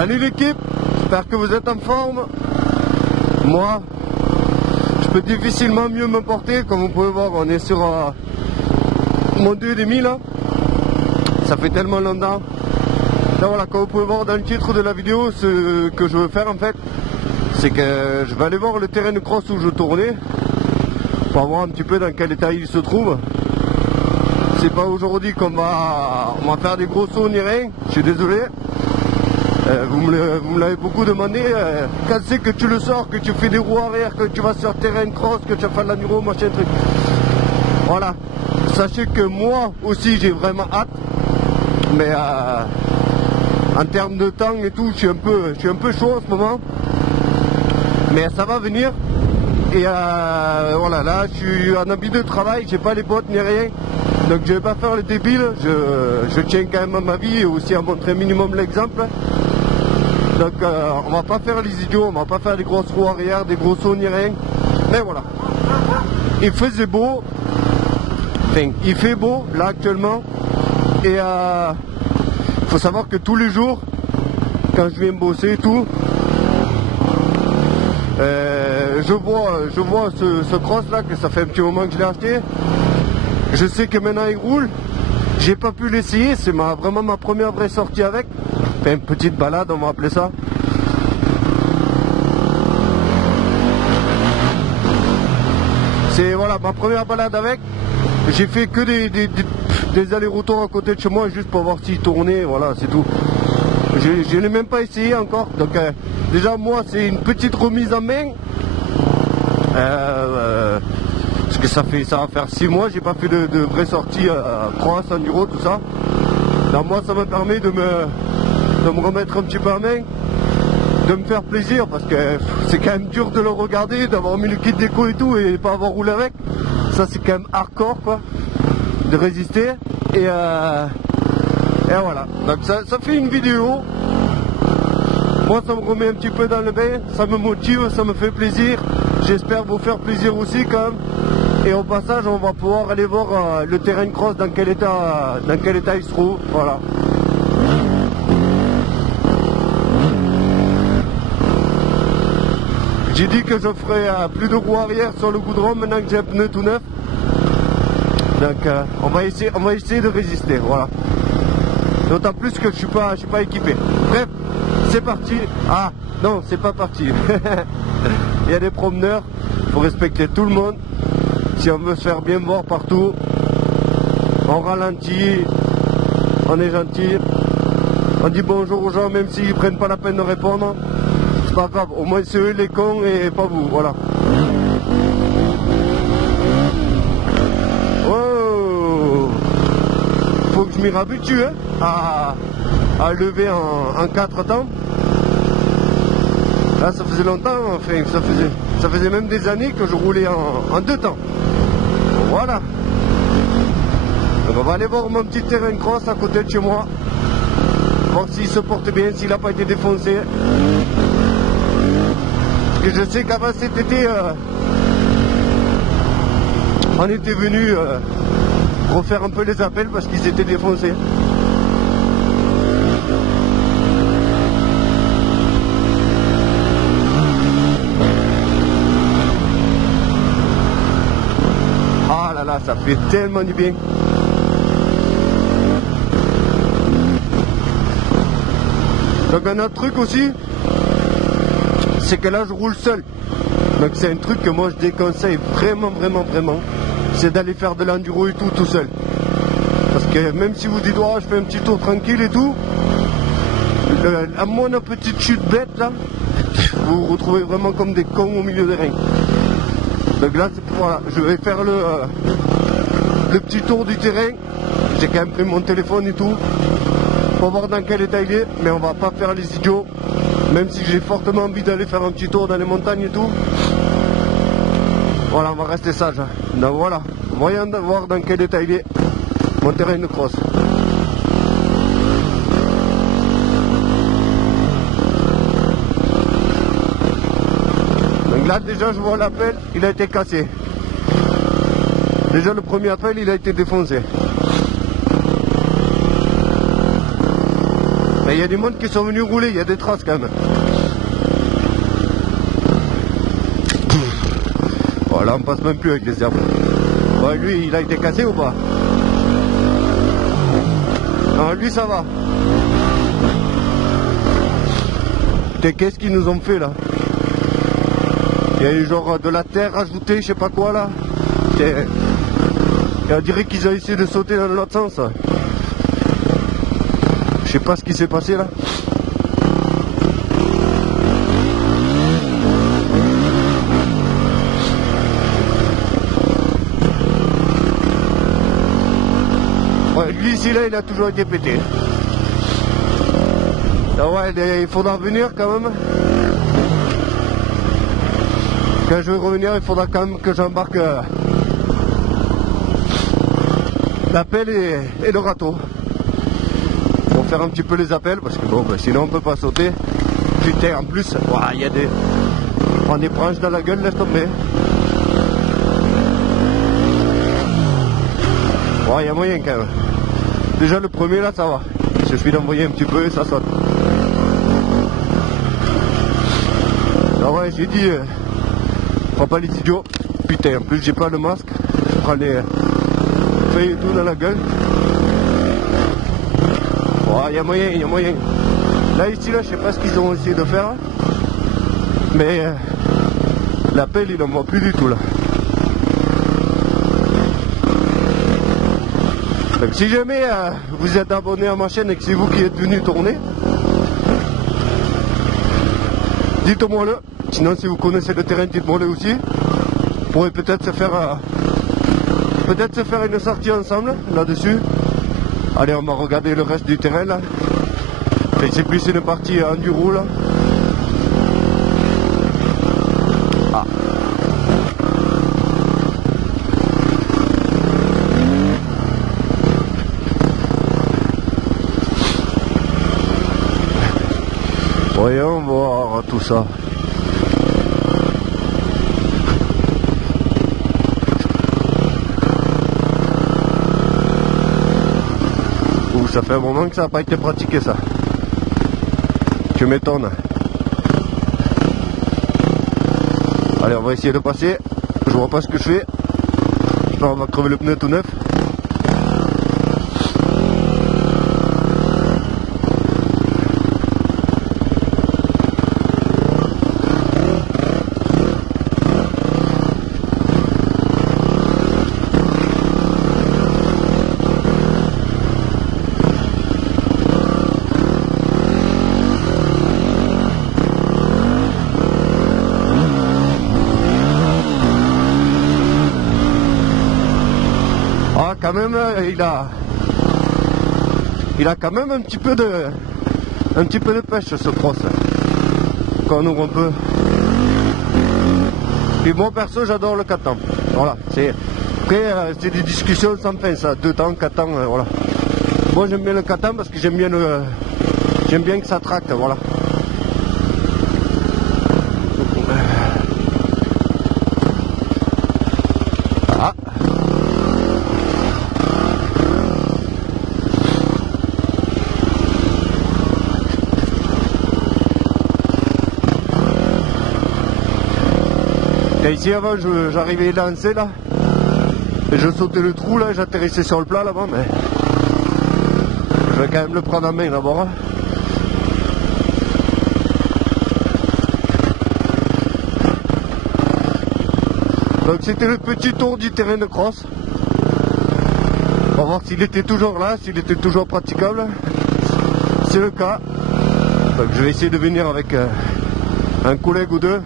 Salut l'équipe, j'espère que vous êtes en forme. Moi, je peux difficilement mieux me porter. Comme vous pouvez voir, on est sur mon 2,5 là. Ça fait tellement longtemps. Là voilà, comme vous pouvez voir dans le titre de la vidéo, ce que je veux faire en fait, c'est que je vais aller voir le terrain de cross où je tournais pour voir un petit peu dans quel état il se trouve. C'est pas aujourd'hui qu'on va faire des gros sauts ni rien, je suis désolé. Vous me l'avez beaucoup demandé, quand c'est que tu le sors, que tu fais des roues arrière, que tu vas sur terrain de cross, que tu vas faire de l'enduro, machin truc. Voilà, sachez que moi aussi j'ai vraiment hâte, mais en termes de temps et tout, je suis un peu chaud en ce moment, mais ça va venir. Et voilà, là je suis en habit de travail, j'ai pas les bottes ni rien, donc je vais pas faire le débile, je tiens quand même à ma vie et aussi à montrer un minimum l'exemple. Donc on va pas faire les idiots, on va pas faire des grosses roues arrière, des gros sauts ni rien, mais voilà. Il faisait beau, enfin il fait beau là actuellement, et faut savoir que tous les jours, quand je viens bosser et tout, je vois ce cross là, que ça fait un petit moment que je l'ai acheté. Je sais que maintenant il roule. J'ai pas pu l'essayer, c'est vraiment ma première vraie sortie avec. Enfin, une petite balade, on va appeler ça. C'est voilà ma première balade avec. J'ai fait que des allers-retours à côté de chez moi juste pour voir s'il tournait, voilà, c'est tout. Je n'ai même pas essayé encore. Donc déjà moi c'est une petite remise en main. Parce que ça va faire 6 mois, j'ai pas fait de vraie sortie cross, enduro, tout ça. Donc moi ça me permet de me remettre un petit peu en main, de me faire plaisir, parce que c'est quand même dur de le regarder, d'avoir mis le kit déco et tout et pas avoir roulé avec. Ça c'est quand même hardcore quoi, de résister. Et voilà, donc ça fait une vidéo. Moi ça me remet un petit peu dans le bain, ça me motive, ça me fait plaisir. J'espère vous faire plaisir aussi quand même. Et au passage on va pouvoir aller voir le terrain de cross dans quel état il se trouve. Voilà. J'ai dit que je ferai plus de roues arrière sur le goudron maintenant que j'ai un pneu tout neuf. Donc on va essayer de résister, voilà. D'autant plus que je suis pas équipé. Bref, c'est parti. Ah non, c'est pas parti. Il y a des promeneurs, il faut respecter tout le monde. Si on veut se faire bien voir partout, on ralentit, on est gentil, on dit bonjour aux gens même s'ils prennent pas la peine de répondre. C'est pas grave, au moins c'est eux les cons et pas vous, voilà. Oh, faut que je m'y réhabitue hein, à lever en 4 temps. Là ça faisait longtemps, enfin ça faisait même des années que je roulais en 2 temps. Voilà. Donc on va aller voir mon petit terrain de cross à côté de chez moi. Voir s'il se porte bien, s'il n'a pas été défoncé. Parce que je sais qu'avant cet été, on était venu refaire un peu les appels parce qu'ils étaient défoncés. Ah là là, ça fait tellement du bien. Donc un autre truc aussi, c'est que là je roule seul. Donc c'est un truc que moi je déconseille vraiment, c'est d'aller faire de l'enduro et tout seul. Parce que même si vous dites oh, je fais un petit tour tranquille et tout, à moins d'une petite chute bête là, vous vous retrouvez vraiment comme des cons au milieu des reins. Donc là voilà, je vais faire le petit tour du terrain. J'ai quand même pris mon téléphone et tout pour voir dans quel état il est, mais on va pas faire les idiots, même si j'ai fortement envie d'aller faire un petit tour dans les montagnes et tout. Voilà, on va rester sage. Donc voilà, voyons voir dans quel état il est mon terrain de cross. Donc là déjà je vois l'appel, il a été cassé. Déjà le premier appel il a été défoncé. Mais il y a des monde qui sont venus rouler, il y a des traces quand même. Voilà, on passe même plus avec les herbes. Ouais, lui, il a été cassé ou pas? Non, lui, ça va. Putain, qu'est-ce qu'ils nous ont fait là? Il y a eu genre de la terre ajoutée, je sais pas quoi là. Et on dirait qu'ils ont essayé de sauter dans l'autre sens. Je sais pas ce qui s'est passé là. Ouais, lui ici là, il a toujours été pété. Ah ouais, il faudra venir quand même. Quand je vais revenir, il faudra quand même que j'embarque la pelle et le râteau. Pour faire un petit peu les appels, parce que bon, ben, sinon on peut pas sauter. Putain, en plus, il y a des... On prend des branches dans la gueule, laisse tomber. Il y a moyen quand même. Déjà le premier là, ça va. Il suffit d'envoyer un petit peu et ça saute. Ah ouais, j'ai dit... prends pas les idiots. Putain, en plus j'ai pas le masque. Je prends les feuilles et tout dans la gueule. Il y a moyen, il y a moyen. Là ici là, je sais pas ce qu'ils ont essayé de faire. Mais la pelle il en voit plus du tout là. Donc si jamais vous êtes abonné à ma chaîne et que c'est vous qui êtes venu tourner, dites-moi le. Sinon si vous connaissez le terrain, dites-moi le aussi. On pourrait peut-être se faire une sortie ensemble là-dessus. Allez, on va regarder le reste du terrain là. C'est plus une partie enduro là. Ah. Voyons voir tout ça. Ça fait un moment que ça n'a pas été pratiqué ça. Tu m'étonnes. Allez, on va essayer de passer. Je vois pas ce que je fais. On va crever le pneu tout neuf. Quand même, il a quand même un petit peu de pêche ce cross. Quand on ouvre un peu. Puis moi perso j'adore le 4 temps. Voilà, après c'est des discussions sans fin ça, 2 temps, 4 temps, voilà. Moi j'aime bien le 4 temps parce que j'aime bien que ça tracte, voilà. Ah. Et ici avant j'arrivais lancé là, et je sautais le trou là, j'atterrissais sur le plat là-bas, mais je vais quand même le prendre en main d'abord. Donc c'était le petit tour du terrain de cross. On va voir s'il était toujours là, s'il était toujours praticable. C'est le cas. Donc je vais essayer de venir avec un collègue ou deux.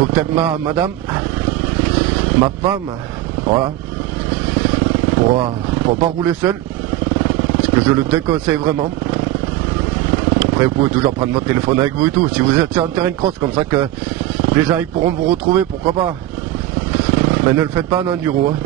Ou peut-être ma femme, voilà, pour pas rouler seul, parce que je le déconseille vraiment. Après vous pouvez toujours prendre votre téléphone avec vous et tout, si vous êtes sur un terrain de cross comme ça que les gens ils pourront vous retrouver, pourquoi pas. Mais ne le faites pas en enduro. Hein.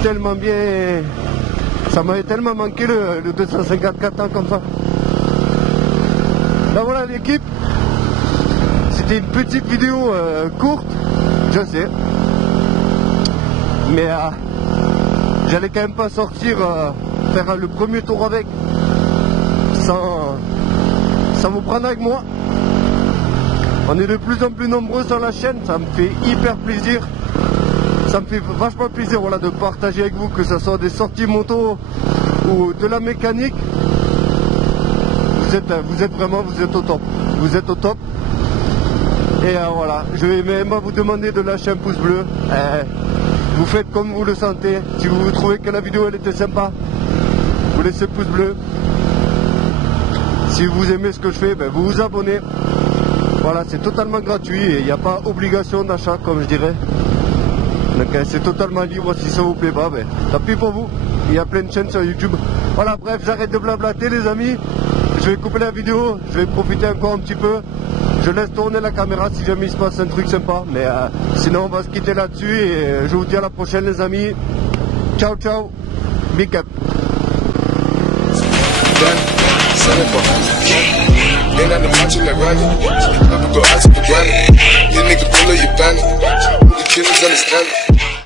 Tellement bien, ça m'avait tellement manqué le 254 ans comme ça. Ben voilà l'équipe. C'était une petite vidéo courte, je sais. Mais j'allais quand même pas sortir faire le premier tour avec sans vous prendre avec moi. On est de plus en plus nombreux sur la chaîne, ça me fait hyper plaisir. Ça me fait vachement plaisir voilà, de partager avec vous, que ce soit des sorties moto ou de la mécanique. Vous êtes vraiment au top. Vous êtes au top. Et voilà, je vais même vous demander de lâcher un pouce bleu. Vous faites comme vous le sentez. Si vous trouvez que la vidéo elle était sympa, vous laissez le pouce bleu. Si vous aimez ce que je fais, ben, vous vous abonnez. Voilà, c'est totalement gratuit et il n'y a pas obligation d'achat, comme je dirais. Donc c'est totalement libre. Si ça vous plaît pas, ben, tant pis pour vous. Il y a plein de chaînes sur YouTube. Voilà, bref, j'arrête de blablater les amis. Je vais couper la vidéo, je vais profiter encore un petit peu. Je laisse tourner la caméra si jamais il se passe un truc sympa. Mais sinon on va se quitter là-dessus et je vous dis à la prochaine les amis. Ciao ciao, big up. Ain't nothing watching that running. Never go out to the running. You niggas below your banner. The killers understand it.